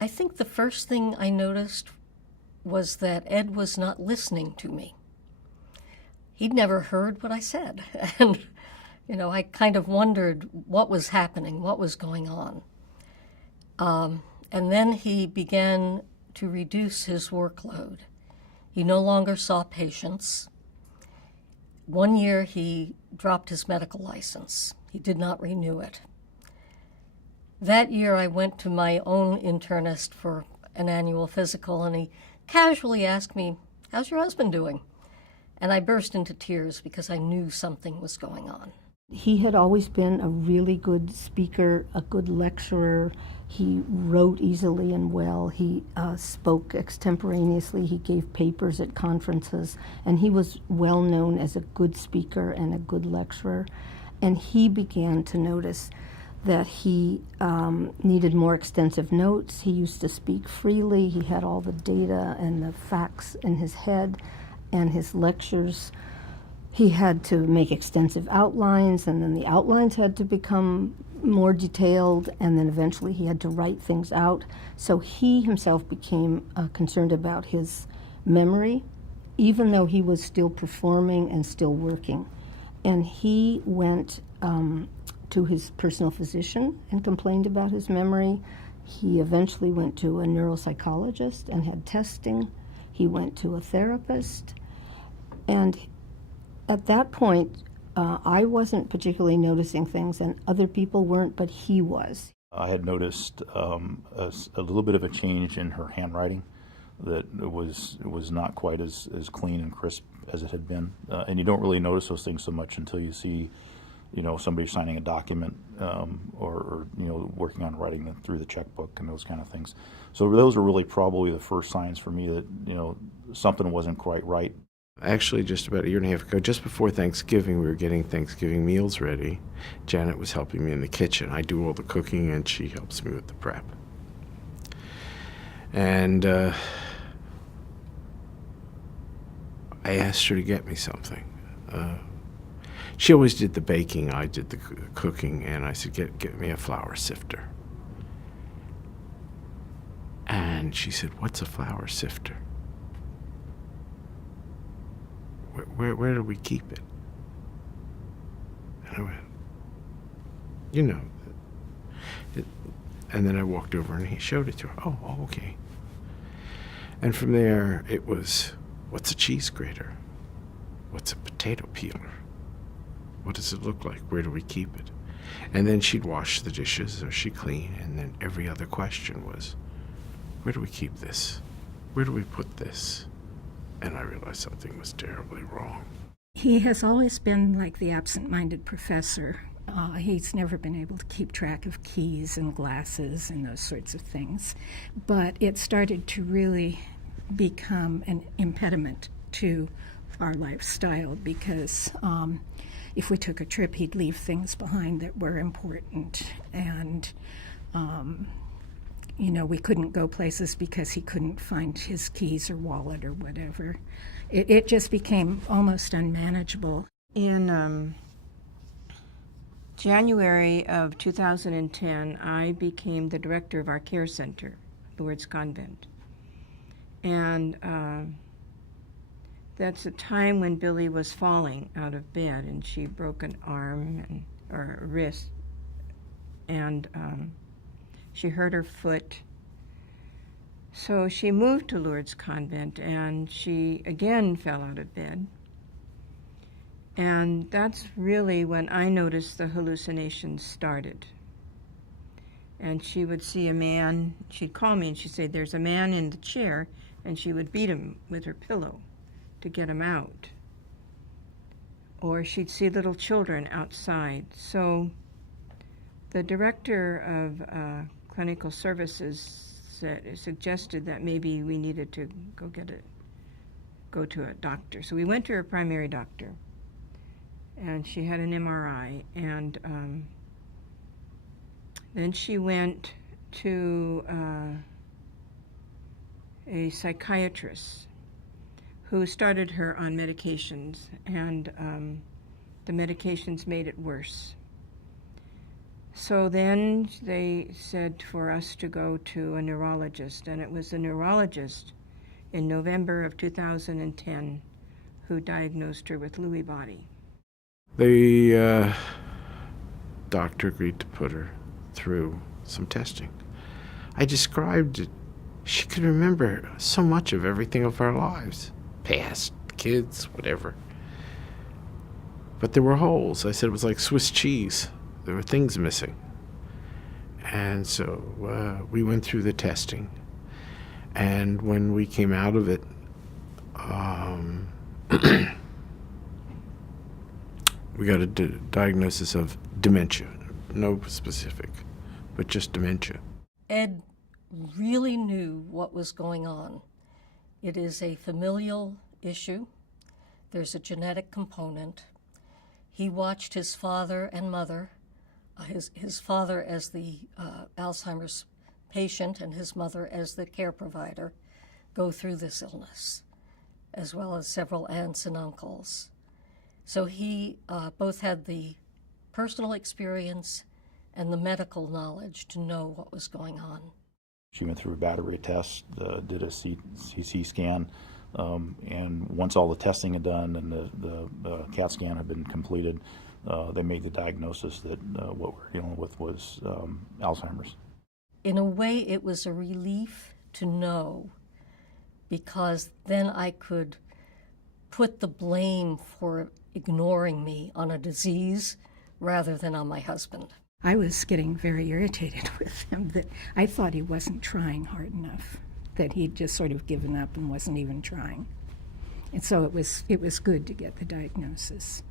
I think the first thing I noticed was that Ed was not listening to me. He'd never heard what I said. And, I kind of wondered what was happening, what was going on. And then he began to reduce his workload. He no longer saw patients. One year he dropped his medical license. He did not renew it. That year I went to my own internist for an annual physical, and he casually asked me, "How's your husband doing?" And I burst into tears because I knew something was going on. He had always been a really good speaker, a good lecturer. He wrote easily and well. He spoke extemporaneously. He gave papers at conferences, and he was well known as a good speaker and a good lecturer. And he began to notice that he needed more extensive notes. He used to speak freely. He had all the data and the facts in his head, and his lectures, he had to make extensive outlines, and then the outlines had to become more detailed, and then eventually he had to write things out. So he himself became concerned about his memory, even though he was still performing and still working. And he went to his personal physician and complained about his memory. He eventually went to a neuropsychologist and had testing. He went to a therapist. And at that point, I wasn't particularly noticing things, and other people weren't, but he was. I had noticed a little bit of a change in her handwriting, that it was not quite as clean and crisp as it had been. And you don't really notice those things so much until you see, somebody signing a document or working on writing through the checkbook and those kind of things. So those were really probably the first signs for me that, something wasn't quite right. Actually, just about a year and a half ago, just before Thanksgiving, we were getting Thanksgiving meals ready. Janet was helping me in the kitchen. I do all the cooking, and she helps me with the prep. And I asked her to get me something. She always did the baking, I did the cooking, and I said, get me a flour sifter. And she said, "What's a flour sifter? Where do we keep it?" And I went, and then I walked over and he showed it to her. Oh, okay. And from there, it was, what's a cheese grater? What's a potato peeler? What does it look like? Where do we keep it? And then she'd wash the dishes or she'd clean, and then every other question was, where do we keep this? Where do we put this? And I realized something was terribly wrong. He has always been like the absent-minded professor. He's never been able to keep track of keys and glasses and those sorts of things. But it started to really become an impediment to our lifestyle because if we took a trip, he'd leave things behind that were important. And we couldn't go places because he couldn't find his keys or wallet or whatever. It just became almost unmanageable. In January of 2010, I became the director of our care center, Lourdes Convent. And that's a time when Billy was falling out of bed, and she broke an arm or a wrist, and she hurt her foot. So she moved to Lourdes Convent, and she again fell out of bed. And that's really when I noticed the hallucinations started. And she would see a man, she'd call me and she'd say, "There's a man in the chair," and she would beat him with her pillow to get him out. Or she'd see little children outside. So the director of clinical services suggested that maybe we needed to go to a doctor. So we went to her primary doctor, and she had an MRI, and then she went to a psychiatrist who started her on medications, and the medications made it worse. So then they said for us to go to a neurologist, and it was a neurologist in November of 2010 who diagnosed her with Lewy body. The doctor agreed to put her through some testing. I described it. She could remember so much of everything of our lives, past, kids, whatever. But there were holes. I said it was like Swiss cheese. There were things missing. And so we went through the testing. And when we came out of it, we got a diagnosis of dementia. No specific, but just dementia. Ed really knew what was going on. It is a familial issue. There's a genetic component. He watched his father and mother, his father as the Alzheimer's patient and his mother as the care provider, go through this illness, as well as several aunts and uncles. So he both had the personal experience and the medical knowledge to know what was going on. She went through a battery of tests, did a CT scan, and once all the testing had done and the CAT scan had been completed, they made the diagnosis that what we're dealing with was Alzheimer's. In a way, it was a relief to know, because then I could put the blame for ignoring me on a disease rather than on my husband. I was getting very irritated with him that I thought he wasn't trying hard enough, that he'd just sort of given up and wasn't even trying. And so it was good to get the diagnosis.